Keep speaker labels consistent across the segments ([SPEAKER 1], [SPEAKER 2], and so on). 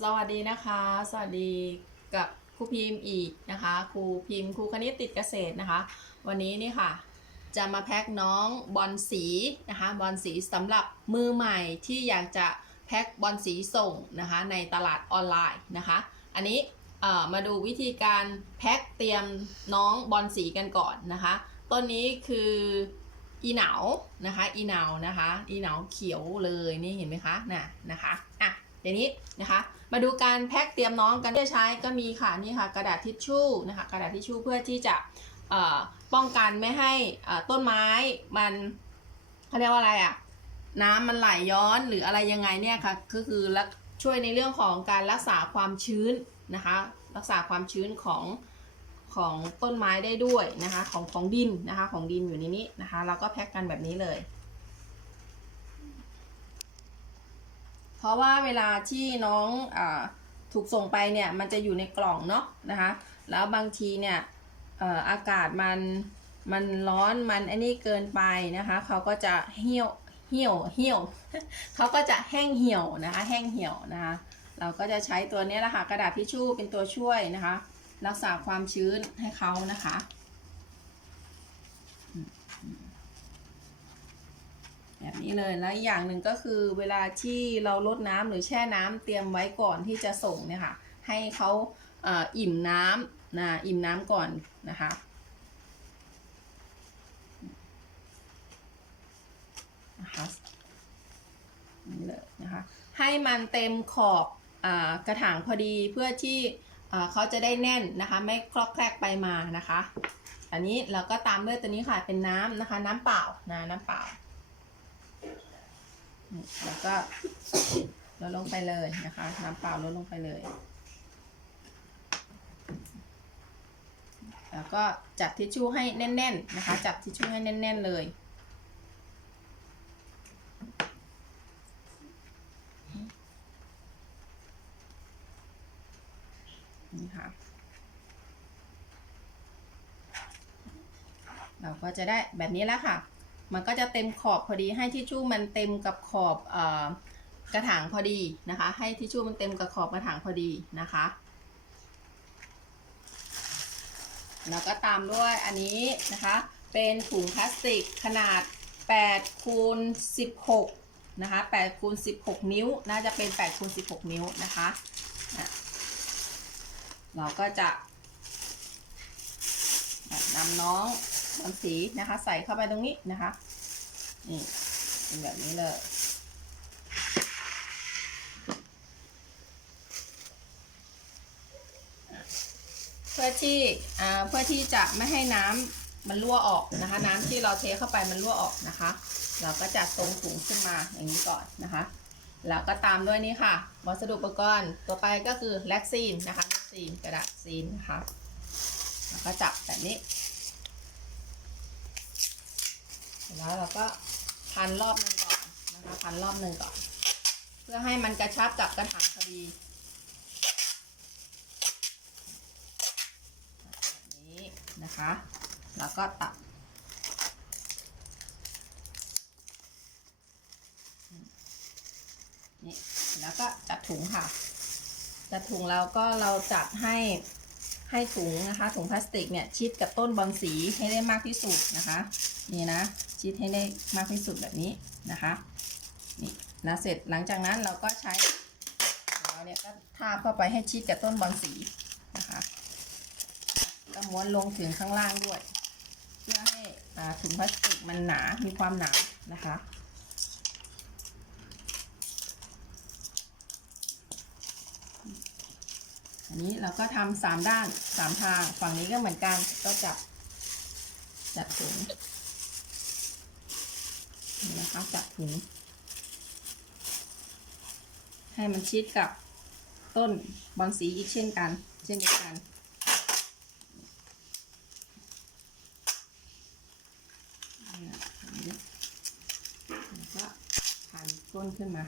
[SPEAKER 1] สวัสดีนะคะ สวัสดีกับครูพิมพ์อีกนะคะ ครูพิมพ์ครูคณิตติดเกษตรนะคะ วันนี้นี่ค่ะ จะมาแพ็คน้องบอลสีนะคะบอลสีสำหรับมือใหม่ที่อยากจะแพ็คบอลสีส่งนะคะในตลาดออนไลน์นะคะ อันนี้มาดูวิธีการแพ็คเตรียมน้องบอลสีกันก่อนนะคะต้นนี้คืออีเหนานะคะอีเหนานะคะอีเหนาเขียวเลยนี่เห็นไหมคะน่ะนะคะอะ เดี๋ยวนี้นะคะ มาดูการแพ็คเตรียมน้องกันที่จะใช้ก็มีค่ะนี่ค่ะ กระดาษทิชชู่นะคะ กระดาษทิชชู่เพื่อที่จะป้องกันไม่ให้ต้นไม้มันเขาเรียกว่าอะไรอะน้ำมันไหลย้อนหรืออะไรยังไงเนี่ยค่ะก็คือช่วยในเรื่องของการรักษาความชื้นนะคะ รักษาความชื้นของของต้นไม้ได้ด้วยนะคะ ของของดินนะคะ ของดินอยู่ในนี้นะคะ เราก็แพ็คกันแบบนี้เลย เพราะว่าเวลาที่น้องอถูกส่งไปเนี่ยมันจะอยู่ในกล่องเนาะนะคะแล้วบางทีเนี่ยออากาศมันมันร้อนมันอันนี้เกินไปนะคะเขาก็จะเหี่ยวเหี่ยวเหี่ยวเขาก็จะแห้งเหี่ยวนะคะแห้งเหี่ยวนะคะเราก็จะใช้ตัวนี้แหละค่ะกระดาษทิชชู่เป็นตัวช่วยนะคะ รักษาความชื้นให้เขานะคะ แบบนี้เลยแล้วอีกอย่างหนึ่งก็คือเวลาที่เราลดน้ำหรือแช่น้ำเตรียมไว้ก่อนที่จะส่งเนี่ยค่ะ ให้เขาอ่ออิ่มน้ำนะอิ่มน้ำก่อนนะคะนะคะนี่เลยนะคะให้มันเต็มขอบอกระถางพอดีเพื่อที่เอ่อเขาจะได้แน่นนะคะไม่คลอกแคลกไปมานะคะ อันนี้เราก็ตามด้วยตัวนี้ค่ะเป็นน้ำนะคะ น้ำเปล่านะน้ำเปล่า แล้วก็ลดลงไปเลยนะคะ น้ำเปล่าลดลงไปเลย แล้วก็จับทิชชู่ให้แน่น ๆ นะคะ จับทิชชู่ให้แน่น ๆ เลยนี่ค่ะเราก็จะได้แบบนี้แล้วค่ะ มันก็จะเต็มขอบพอดีให้ทิชชู่มันเต็มกับขอบอกระถางพอดีนะคะ ให้ทิชชู่มันเต็มกับขอบกระถางพอดีนะคะ แล้วก็ตามด้วยอันนี้นะคะ เป็นถุงพลาสติกขนาด8คูณ16นะคะ8คูณ16 นิ้ว น่าจะเป็น8คูณ16 นิ้วนะคะ เราก็จะนำน้อง บอลสีนะคะ ใส่เข้าไปตรงนี้นะคะนี่เป็นแบบนี้เลยเพื่อที่เพื่อที่จะไม่ให้น้ำมันรั่วออกนะคะ น้ำที่เราเทเข้าไปมันรั่วออกนะคะ เราก็จัดทรงถุงขึ้นมาอย่างนี้ก่อนนะคะแล้วก็ตามด้วยนี่ค่ะ วัสดุอุปกรณ์ตัวไปก็คือแล็กซีนนะคะแล็กซีนกระดาษซีนนะคะแล้วก็จับแบบนี้ แล้วเราก็พันรอบหนึ่งก่อนนะคะพันรอบหนึ่งก่อน เพื่อให้มันกระชับกับกระถางพอดีนี้นะคะ แล้วก็ตัดนี่แล้วก็จัดถุงค่ะ จัดถุงแล้วก็เราจัดให้ ให้ถุงนะคะ ถุงพลาสติกเนี่ยชิดกับต้นบอลสีให้ได้มากที่สุดนะคะ นี่นะ ชิดให้ได้มากที่สุดแบบนี้นะคะนี่แล้วเสร็จหลังจากนั้นเราก็ใช้เราเนี่ยก็ทาบเข้าไปให้ชิดกับต้นบอลสีนะคะก็ม้วนลงถึงข้างล่างด้วย เพื่อให้ถุงพลาสติกมันหนา มีความหนานะคะ นี้เราก็ทำสามด้านสามทาง ฝั่งนี้ก็เหมือนกันก็จับจับถุงนะคะจับถุงให้มันชิดกับต้นบอลสีอีกเช่นกัน เช่นเดียวกันแล้วก็พันต้นขึ้นมา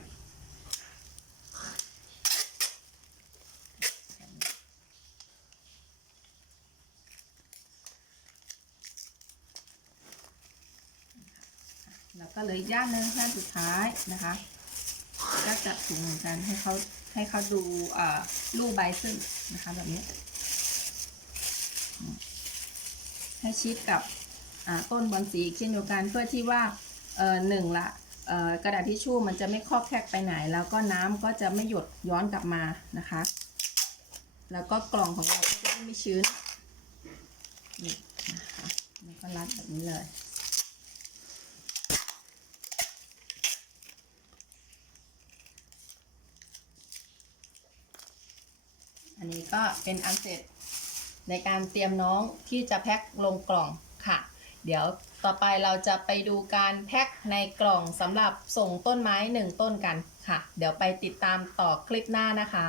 [SPEAKER 1] แล้วก็เหลยอีกด้านหนึ่งด้านสุดท้ายนะคะ ก็จัดถุงเหมือนกันให้เขาให้เขาดูอ่ารูใบซึ่งนะคะแบบนี้ ให้ชิดกับอ่าต้นบอนสีเช่นเดียวกันเพื่อที่ว่าเอ่อหนึ่งละเอ่อกระดาษทิชชู่มันจะไม่ครอบแคกไปไหน แล้วก็น้ำก็จะไม่หยดย้อนกลับมานะคะ แล้วก็กล่องของเราก็จะไม่ชื้นนี่นะคะแล้วก็รัดแบบนี้เลย อันนี้ ก็เป็นอันเสร็จ ในการเตรียมน้องที่จะแพ็คลงกล่องค่ะ เดี๋ยวต่อไปเราจะไปดูการแพ็คในกล่องสำหรับส่งต้นไม้หนึ่งต้นกันค่ะ เดี๋ยวไปติดตามต่อคลิปหน้านะคะ